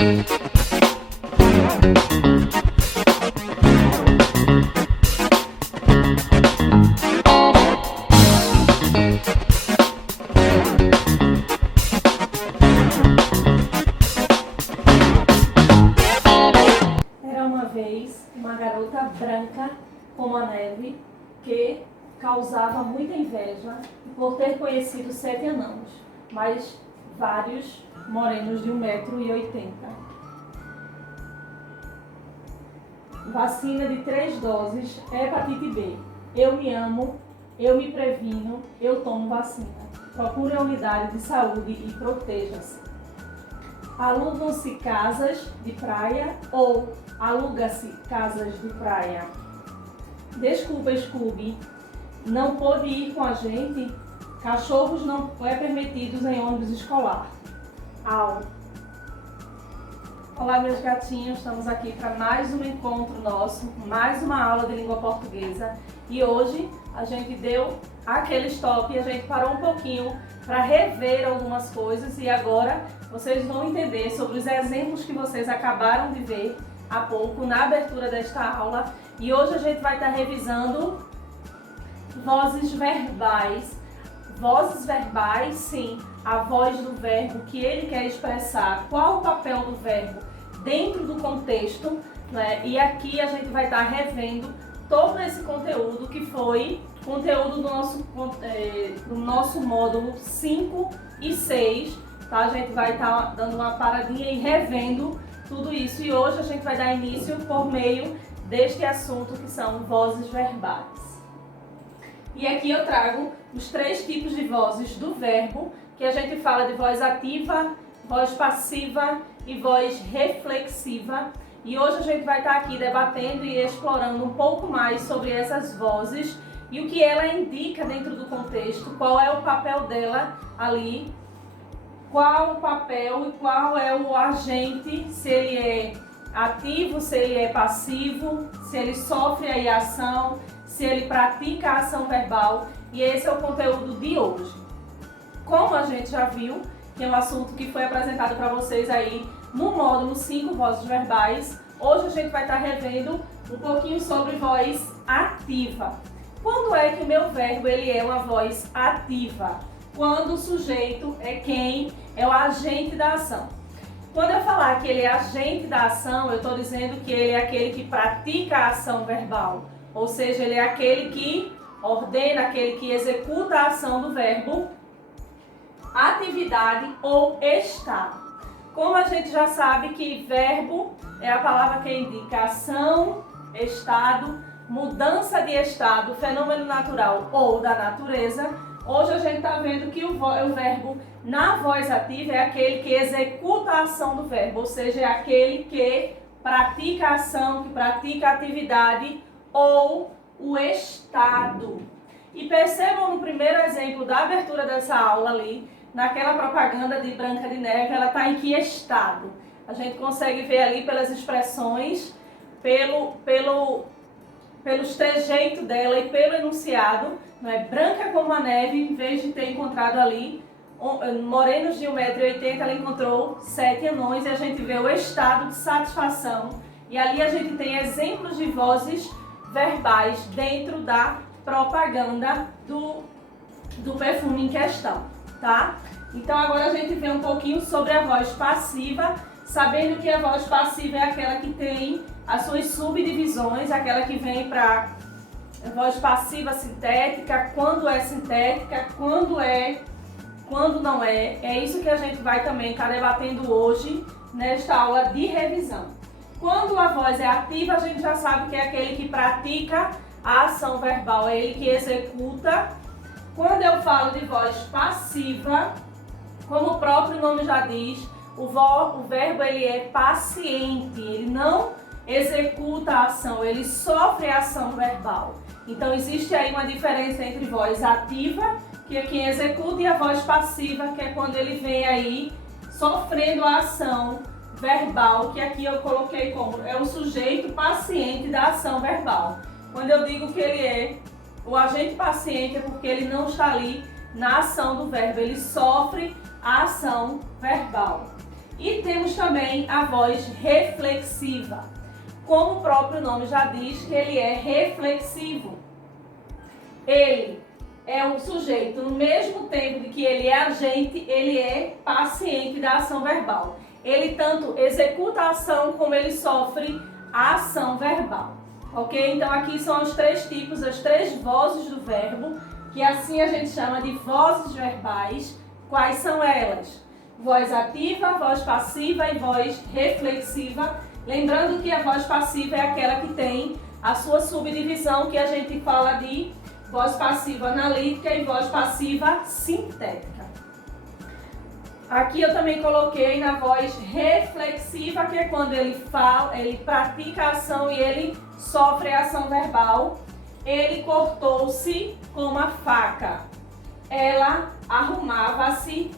Uma garota branca como a neve que causava muita inveja por ter conhecido 7 anãos, mas vários morenos de 1,80 m. Vacina de 3 doses, hepatite B. Eu me amo, eu me previno, eu tomo vacina. Procure a unidade de saúde e proteja-se. Alugam-se casas de praia ou aluga-se casas de praia? Desculpa, Scooby, não pôde ir com a gente? Cachorros não é permitidos em ônibus escolar. Au. Olá, meus gatinhos, estamos aqui para mais um encontro nosso, mais uma aula de língua portuguesa. E hoje a gente deu aquele stop e a gente parou um pouquinho para rever algumas coisas e agora vocês vão entender sobre os exemplos que vocês acabaram de ver há pouco na abertura desta aula. E hoje a gente vai estar revisando vozes verbais. Vozes verbais, sim, a voz do verbo que ele quer expressar, qual o papel do verbo dentro do contexto, né? E aqui a gente vai estar revendo todo esse conteúdo que foi conteúdo do nosso módulo 5 e 6, tá? A gente vai estar dando uma paradinha e revendo tudo isso e hoje a gente vai dar início por meio deste assunto que são vozes verbais. E aqui eu trago os 3 tipos de vozes do verbo, que a gente fala de voz ativa, voz passiva e voz reflexiva. E hoje a gente vai estar aqui debatendo e explorando um pouco mais sobre essas vozes e o que ela indica dentro do contexto, qual é o papel dela ali, qual o papel e qual é o agente, se ele é ativo, se ele é passivo, se ele sofre aí a ação, se ele pratica a ação verbal. E esse é o conteúdo de hoje. Como a gente já viu, que é um assunto que foi apresentado para vocês aí no módulo 5, vozes verbais, hoje a gente vai estar revendo um pouquinho sobre voz ativa. Quando é que o meu verbo ele é uma voz ativa? Quando o sujeito é quem é o agente da ação. Quando eu falar que ele é agente da ação, eu estou dizendo que ele é aquele que pratica a ação verbal, ou seja, ele é aquele que ordena, aquele que executa a ação do verbo, atividade ou estado. Como a gente já sabe que verbo é a palavra que indica ação, estado, mudança de estado, fenômeno natural ou da natureza, hoje a gente está vendo que o verbo na voz ativa é aquele que executa a ação do verbo, ou seja, é aquele que pratica a ação, que pratica a atividade ou o estado. E percebam no primeiro exemplo da abertura dessa aula ali, naquela propaganda de Branca de Neve, ela está em que estado? A gente consegue ver ali pelas expressões, pelos trejeitos dela e pelo enunciado, não é? Branca como a neve, em vez de ter encontrado ali morenos de 1,80 m, ela encontrou 7 anões e a gente vê o estado de satisfação. E ali a gente tem exemplos de vozes verbais dentro da propaganda do perfume em questão, tá? Então agora a gente vê um pouquinho sobre a voz passiva, sabendo que a voz passiva é aquela que tem as suas subdivisões, aquela que vem para voz passiva sintética, quando é sintética, quando não é. É isso que a gente vai também estar debatendo hoje nesta aula de revisão. Quando a voz é ativa, a gente já sabe que é aquele que pratica a ação verbal, é ele que executa. Quando eu falo de voz passiva, como o próprio nome já diz, o verbo ele é paciente, ele não executa a ação, ele sofre a ação verbal. Então existe aí uma diferença entre voz ativa, que é quem executa, e a voz passiva, que é quando ele vem aí sofrendo a ação verbal, que aqui eu coloquei como é o sujeito paciente da ação verbal. Quando eu digo que ele é o agente paciente é porque ele não está ali na ação do verbo, ele sofre a ação verbal. E temos também a voz reflexiva. Como o próprio nome já diz, que ele é reflexivo. Ele é um sujeito, no mesmo tempo de que ele é agente, ele é paciente da ação verbal. Ele tanto executa a ação como ele sofre a ação verbal. Ok? Então aqui são os três tipos, as três vozes do verbo, que assim a gente chama de vozes verbais. Quais são elas? Voz ativa, voz passiva e voz reflexiva. Lembrando que a voz passiva é aquela que tem a sua subdivisão, que a gente fala de voz passiva analítica e voz passiva sintética. Aqui eu também coloquei na voz reflexiva, que é quando ele fala, ele pratica a ação e ele sofre a ação verbal. Ele cortou-se com uma faca. Ela arrumava-se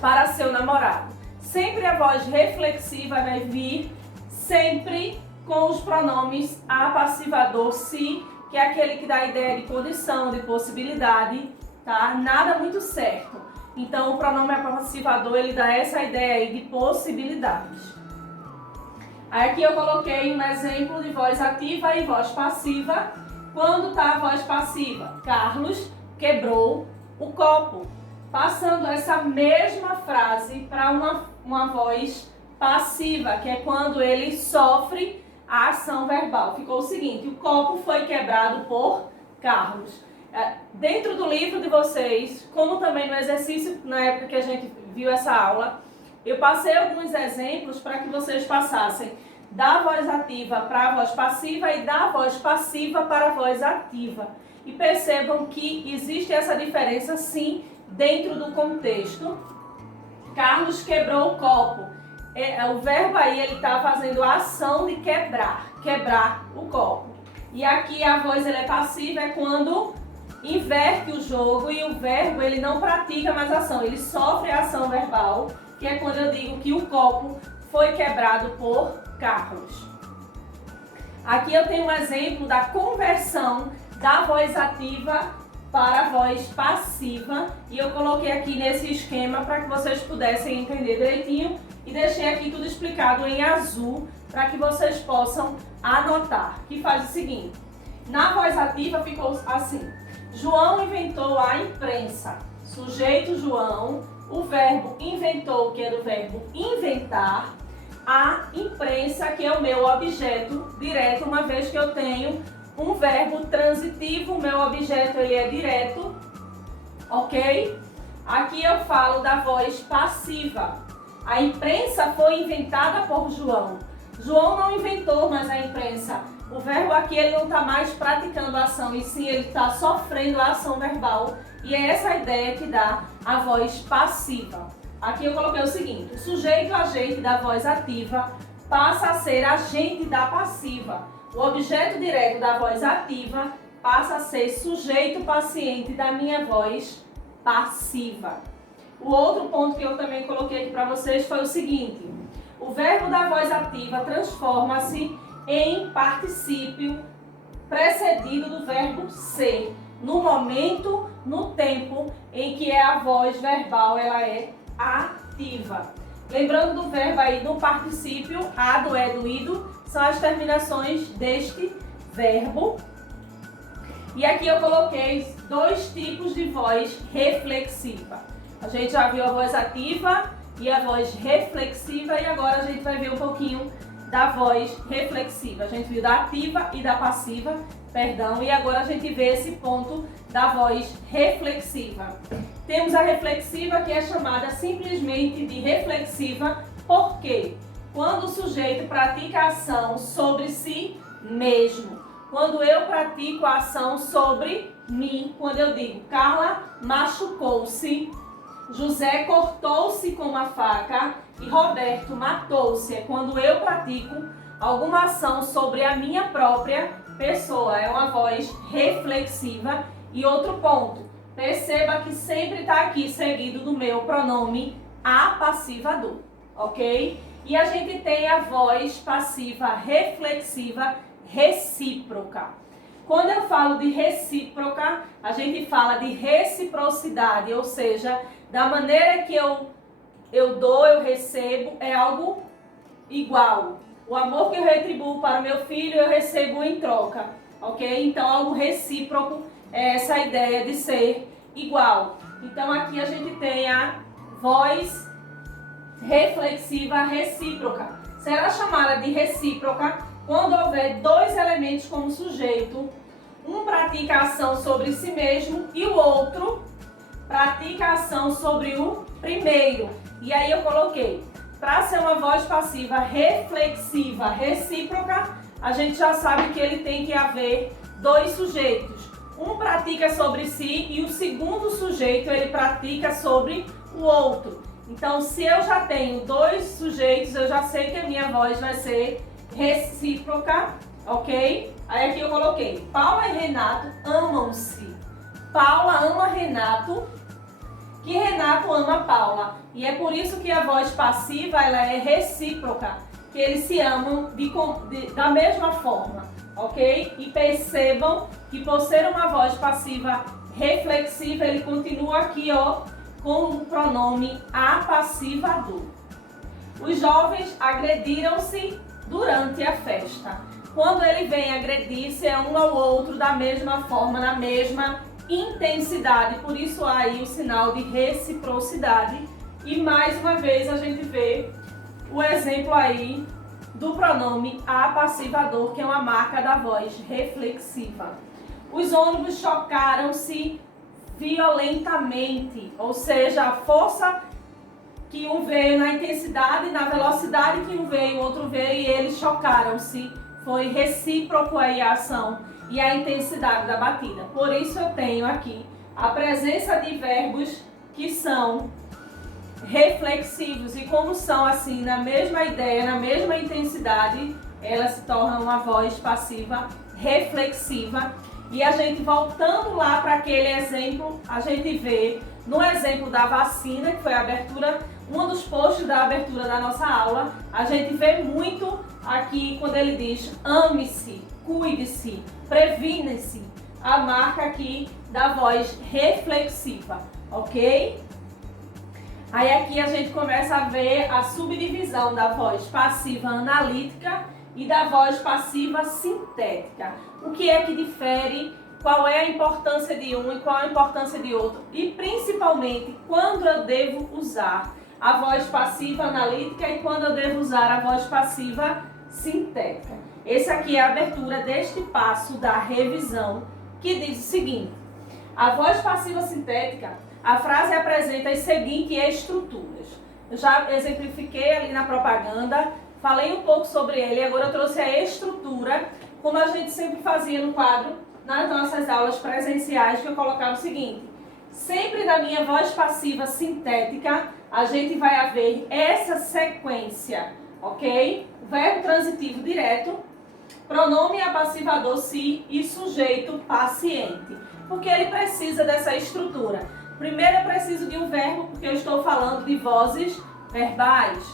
para seu namorado. Sempre a voz reflexiva vai vir sempre com os pronomes apassivador se, que é aquele que dá a ideia de condição, de possibilidade, tá? Nada muito certo. Então o pronome apassivador ele dá essa ideia aí de possibilidades. Aqui eu coloquei um exemplo de voz ativa e voz passiva. Quando está a voz passiva? Carlos quebrou o copo. Passando essa mesma frase para uma voz passiva, que é quando ele sofre a ação verbal. Ficou o seguinte: o copo foi quebrado por Carlos. Dentro do livro de vocês, como também no exercício, na época que a gente viu essa aula, eu passei alguns exemplos para que vocês passassem da voz ativa para a voz passiva e da voz passiva para a voz ativa. E percebam que existe essa diferença sim dentro do contexto. Carlos quebrou o copo. O verbo aí ele está fazendo a ação de quebrar o copo. E aqui a voz ele é passiva, é quando inverte o jogo e o verbo ele não pratica mais a ação, ele sofre a ação verbal, que é quando eu digo que o copo foi quebrado por Carlos. Aqui eu tenho um exemplo da conversão da voz ativa para a voz passiva e eu coloquei aqui nesse esquema para que vocês pudessem entender direitinho e deixei aqui tudo explicado em azul para que vocês possam anotar, que faz o seguinte: na voz ativa ficou assim: João inventou a imprensa. Sujeito João, o verbo inventou, que é do verbo inventar, a imprensa, que é o meu objeto direto, uma vez que eu tenho um verbo transitivo, o meu objeto ele é direto, ok? Aqui eu falo da voz passiva. A imprensa foi inventada por João. João não inventou mais a imprensa. O verbo aqui ele não está mais praticando a ação, e sim ele está sofrendo a ação verbal. E é essa a ideia que dá a voz passiva. Aqui eu coloquei o seguinte: o sujeito agente da voz ativa passa a ser agente da passiva. O objeto direto da voz ativa passa a ser sujeito paciente da minha voz passiva. O outro ponto que eu também coloquei aqui para vocês foi o seguinte: o verbo da voz ativa transforma-se em particípio precedido do verbo ser, no momento, no tempo em que a voz verbal ela é ativa. Lembrando do verbo aí no particípio, a, do, é, do, ido, são as terminações deste verbo. E aqui eu coloquei dois tipos de voz reflexiva. A gente já viu a voz ativa e a voz reflexiva, e agora a gente vai ver um pouquinho da voz reflexiva. A gente viu da ativa e da passiva, perdão, e agora a gente vê esse ponto da voz reflexiva. Temos a reflexiva, que é chamada simplesmente de reflexiva, porque quando o sujeito pratica a ação sobre si mesmo, quando eu pratico a ação sobre mim, quando eu digo Carla machucou-se, José cortou-se com uma faca e Roberto matou-se, é quando eu pratico alguma ação sobre a minha própria pessoa, é uma voz reflexiva. E outro ponto, perceba que sempre está aqui seguido do meu pronome apassivador, ok? E a gente tem a voz passiva reflexiva recíproca. Quando eu falo de recíproca, a gente fala de reciprocidade, ou seja, da maneira que eu eu dou, eu recebo, é algo igual. O amor que eu retribuo para o meu filho, eu recebo em troca, ok? Então, algo recíproco é essa ideia de ser igual. Então, aqui a gente tem a voz reflexiva recíproca. Será chamada de recíproca quando houver dois elementos como sujeito. Um pratica a ação sobre si mesmo e o outro pratica a ação sobre o primeiro. E aí eu coloquei, para ser uma voz passiva reflexiva recíproca, a gente já sabe que ele tem que haver dois sujeitos. Um pratica sobre si e o segundo sujeito ele pratica sobre o outro. Então, se eu já tenho dois sujeitos, eu já sei que a minha voz vai ser recíproca, ok? Aí aqui eu coloquei, Paula e Renato amam-se. Paula ama Renato, que Renato ama Paula. E é por isso que a voz passiva ela é recíproca, que eles se amam da mesma forma, ok? E percebam que por ser uma voz passiva reflexiva, ele continua aqui, ó, com o pronome apassivador. Os jovens agrediram-se durante a festa. Quando ele vem agredir-se é um ao outro da mesma forma, na mesma intensidade, por isso há aí o sinal de reciprocidade. E mais uma vez a gente vê o exemplo aí do pronome apassivador, que é uma marca da voz reflexiva. Os ônibus chocaram-se violentamente, ou seja, a força que um veio na intensidade, na velocidade que um veio, o outro veio e eles chocaram-se. Foi recíproco aí a ação e a intensidade da batida. Por isso eu tenho aqui a presença de verbos que são reflexivos e como são assim na mesma ideia, na mesma intensidade, elas se tornam uma voz passiva reflexiva. E a gente voltando lá para aquele exemplo, a gente vê no exemplo da vacina, que foi a abertura, um dos posts da abertura da nossa aula, a gente vê muito aqui quando ele diz ame-se, cuide-se, previne-se, a marca aqui da voz reflexiva, ok? Aí aqui a gente começa a ver a subdivisão da voz passiva analítica e da voz passiva sintética. O que é que difere, qual é a importância de um e qual a importância de outro e principalmente quando eu devo usar a voz passiva analítica e quando eu devo usar a voz passiva sintética. Esse aqui é a abertura deste passo da revisão, que diz o seguinte: a voz passiva sintética, a frase apresenta as seguintes estruturas. Eu já exemplifiquei ali na propaganda, falei um pouco sobre ele, agora eu trouxe a estrutura, como a gente sempre fazia no quadro, nas nossas aulas presenciais, que eu colocava o seguinte: sempre na minha voz passiva sintética, a gente vai haver essa sequência, ok? Verbo transitivo direto, pronome apassivador se e sujeito paciente, porque ele precisa dessa estrutura. Primeiro eu preciso de um verbo, porque eu estou falando de vozes verbais.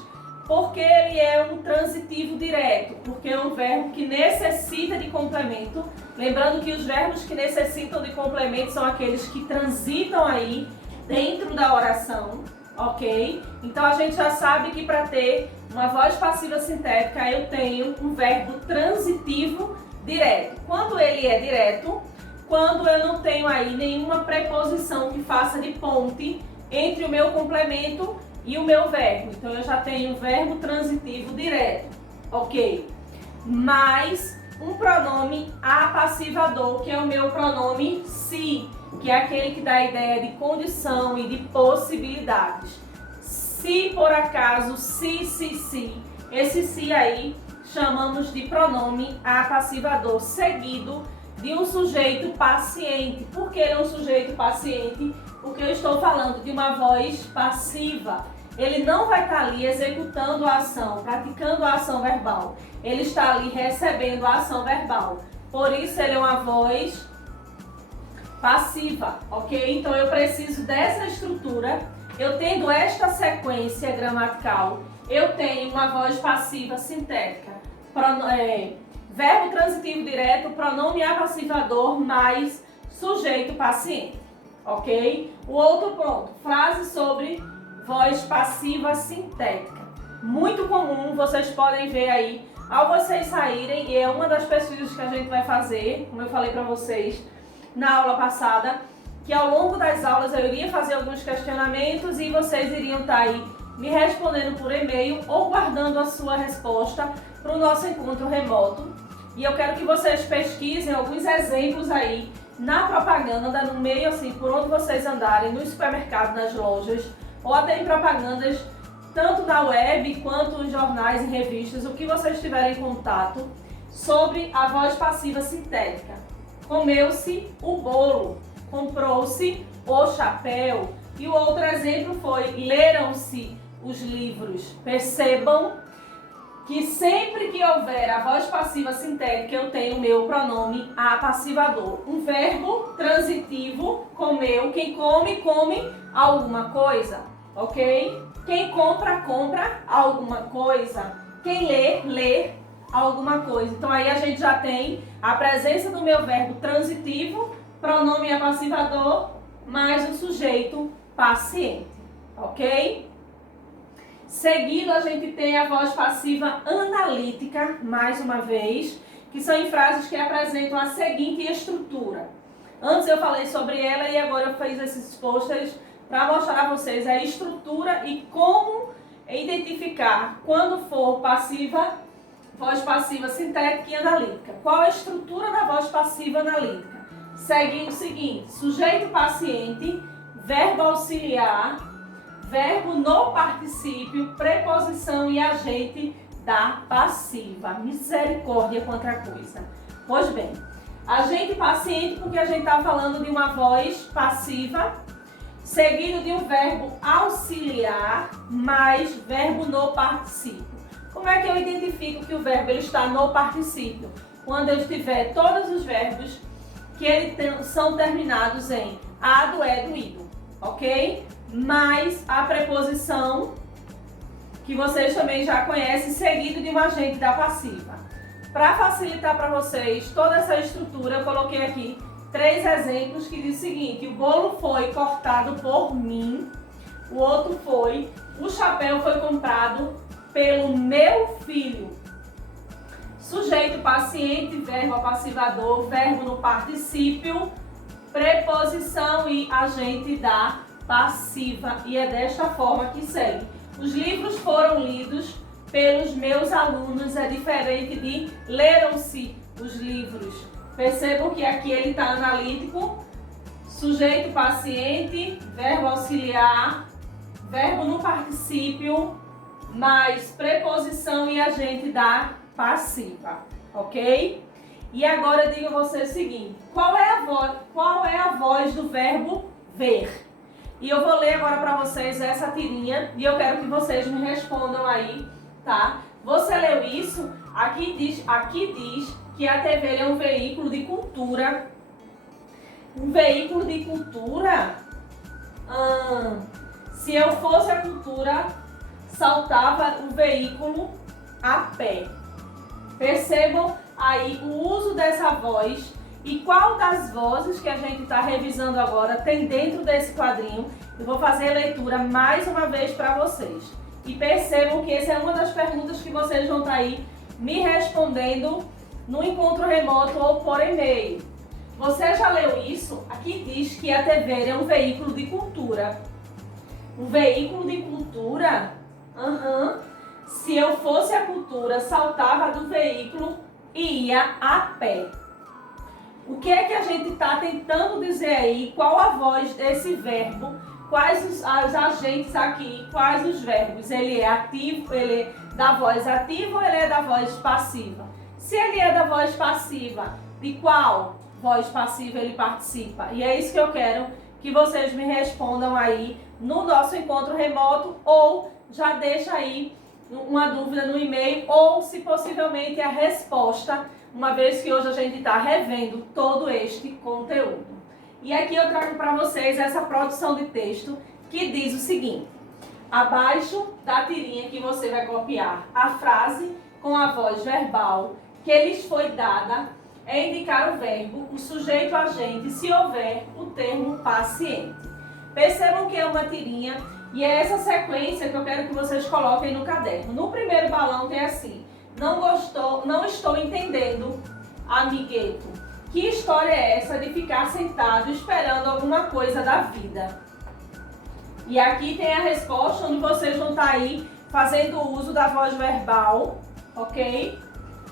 Porque ele é um transitivo direto, porque é um verbo que necessita de complemento. Lembrando que os verbos que necessitam de complemento são aqueles que transitam aí dentro da oração, ok? Então a gente já sabe que para ter uma voz passiva sintética eu tenho um verbo transitivo direto. Quando ele é direto, quando eu não tenho aí nenhuma preposição que faça de ponte entre o meu complemento e o meu verbo. Então eu já tenho um verbo transitivo direto, ok? Mais um pronome apassivador, que é o meu pronome se, que é aquele que dá a ideia de condição e de possibilidades. Se por acaso, se, esse se aí chamamos de pronome apassivador, seguido de um sujeito paciente. Por que ele é um sujeito paciente? Porque eu estou falando de uma voz passiva. Ele não vai estar ali executando a ação, praticando a ação verbal. Ele está ali recebendo a ação verbal. Por isso ele é uma voz passiva, ok? Então eu preciso dessa estrutura. Eu tendo esta sequência gramatical, eu tenho uma voz passiva sintética. Verbo transitivo direto, pronome apassivador mais sujeito paciente, ok? O outro ponto, frase sobre voz passiva sintética. Muito comum, vocês podem ver aí, ao vocês saírem, e é uma das pesquisas que a gente vai fazer, como eu falei para vocês na aula passada, que ao longo das aulas eu iria fazer alguns questionamentos e vocês iriam estar aí me respondendo por e-mail ou guardando a sua resposta para o nosso encontro remoto. E eu quero que vocês pesquisem alguns exemplos aí na propaganda, no meio assim, por onde vocês andarem, no supermercado, nas lojas, ou até em propagandas, tanto na web quanto em jornais e revistas, o que vocês tiverem contato, sobre a voz passiva sintética. Comeu-se o bolo, comprou-se o chapéu. E o outro exemplo foi, leram-se os livros. Percebam que sempre que houver a voz passiva sintética, eu tenho o meu pronome apassivador. Um verbo transitivo, comeu. Quem come, come alguma coisa, ok? Quem compra, compra alguma coisa. Quem lê, lê alguma coisa. Então aí a gente já tem a presença do meu verbo transitivo, pronome apassivador, mais o sujeito paciente, ok? Seguido, a gente tem a voz passiva analítica, mais uma vez, que são em frases que apresentam a seguinte estrutura. Antes eu falei sobre ela e agora eu fiz esses posters para mostrar a vocês a estrutura e como identificar quando for passiva, voz passiva sintética e analítica. Qual a estrutura da voz passiva analítica? Segue o seguinte: sujeito paciente, verbo auxiliar, verbo no particípio, preposição e agente da passiva. Misericórdia contra a coisa. Pois bem, agente paciente porque a gente está falando de uma voz passiva, seguido de um verbo auxiliar, mais verbo no particípio. Como é que eu identifico que o verbo ele está no particípio? Quando eu tiver todos os verbos que são terminados em ado, edo, ido, ok? Mais a preposição, que vocês também já conhecem, seguido de um agente da passiva. Para facilitar para vocês toda essa estrutura, eu coloquei aqui 3 exemplos que diz o seguinte: o bolo foi cortado por mim, o outro foi, o chapéu foi comprado pelo meu filho. Sujeito paciente, verbo apassivador, verbo no particípio, preposição e agente da passiva. E é desta forma que segue. Os livros foram lidos pelos meus alunos. É diferente de leram-se os livros. Percebam que aqui ele está analítico. Sujeito paciente, verbo auxiliar, verbo no particípio, mais preposição e agente da passiva, ok? E agora eu digo a você o seguinte: qual é a voz do verbo ver? E eu vou ler agora para vocês essa tirinha e eu quero que vocês me respondam aí, tá? Você leu isso? Aqui diz que a TV é um veículo de cultura. Um veículo de cultura? Se eu fosse a cultura, saltava o veículo a pé. Percebam aí o uso dessa voz e qual das vozes que a gente está revisando agora tem dentro desse quadrinho. Eu vou fazer a leitura mais uma vez para vocês. E percebam que essa é uma das perguntas que vocês vão estar aí me respondendo no encontro remoto ou por e-mail. Você já leu isso? Aqui diz que a TV é um veículo de cultura. Um veículo de cultura? Se eu fosse a cultura, saltava do veículo e ia a pé. O que é que a gente está tentando dizer aí? Qual a voz desse verbo? Quais os agentes aqui? Quais os verbos? Ele é ativo, ele é da voz ativa ou ele é da voz passiva? Se ele é da voz passiva, de qual voz passiva ele participa? E é isso que eu quero que vocês me respondam aí no nosso encontro remoto, ou já deixa aí uma dúvida no e-mail, ou se possivelmente a resposta, uma vez que hoje a gente está revendo todo este conteúdo. E aqui eu trago para vocês essa produção de texto que diz o seguinte: abaixo da tirinha que você vai copiar, a frase com a voz verbal que lhes foi dada é indicar o verbo, o sujeito agente, se houver o termo paciente. Percebam que é uma tirinha E é essa sequência que eu quero que vocês coloquem no caderno. No primeiro balão tem assim: não gostou, não estou entendendo, amigueto. Que história é essa de ficar sentado esperando alguma coisa da vida? E aqui tem a resposta, onde vocês vão estar aí fazendo uso da voz verbal, ok?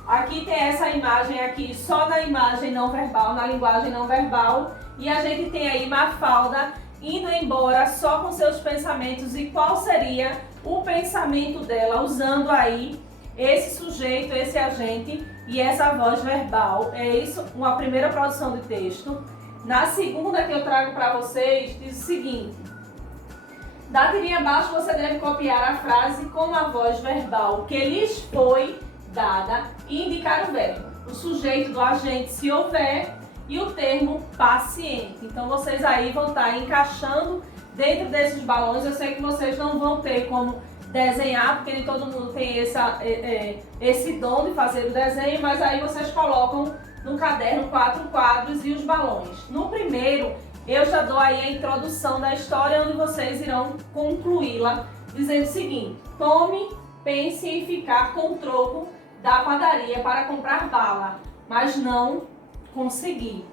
Aqui tem essa imagem aqui, só na imagem não verbal, na linguagem não verbal. E a gente tem aí Mafalda indo embora só com seus pensamentos. E qual seria o pensamento dela, usando aí esse sujeito, esse agente e essa voz verbal? É isso, uma primeira produção de texto. Na segunda que eu trago para vocês, diz o seguinte: da tirinha abaixo você deve copiar a frase com a voz verbal que lhes foi dada e indicar o verbo, o sujeito do agente se houver e o termo paciente. Então vocês aí vão estar encaixando dentro desses balões. Eu sei que vocês não vão ter como desenhar, porque nem todo mundo tem esse dom de fazer o desenho, mas aí vocês colocam no caderno 4 quadros e os balões. No primeiro, eu já dou aí a introdução da história, onde vocês irão concluí-la, dizendo o seguinte: tome, pense em ficar com o troco da padaria para comprar bala, mas não consegui.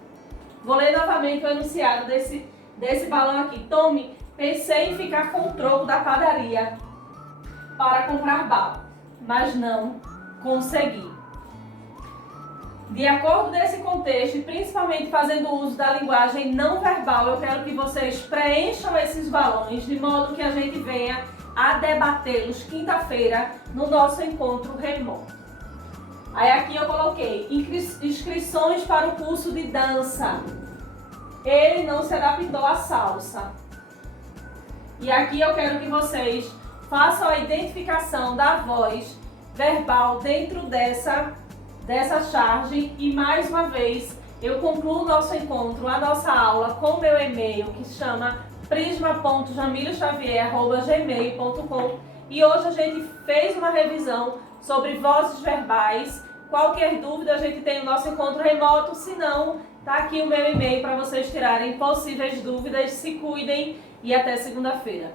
Vou ler novamente o enunciado desse balão aqui. Tome, pensei em ficar com o troco da padaria para comprar bala, mas não consegui. De acordo desse contexto, e principalmente fazendo uso da linguagem não verbal, eu quero que vocês preencham esses balões de modo que a gente venha a debatê-los quinta-feira no nosso encontro remoto. Aí aqui eu coloquei inscrições para o curso de dança. Ele não se adaptou à salsa. E aqui eu quero que vocês façam a identificação da voz verbal dentro dessa charge. E mais uma vez, eu concluo o nosso encontro, a nossa aula, com o meu e-mail, que se chama prisma.jamilexavier@gmail.com. E hoje a gente fez uma revisão sobre vozes verbais. Qualquer dúvida a gente tem o nosso encontro remoto, se não, tá aqui o meu e-mail para vocês tirarem possíveis dúvidas. Se cuidem e até segunda-feira.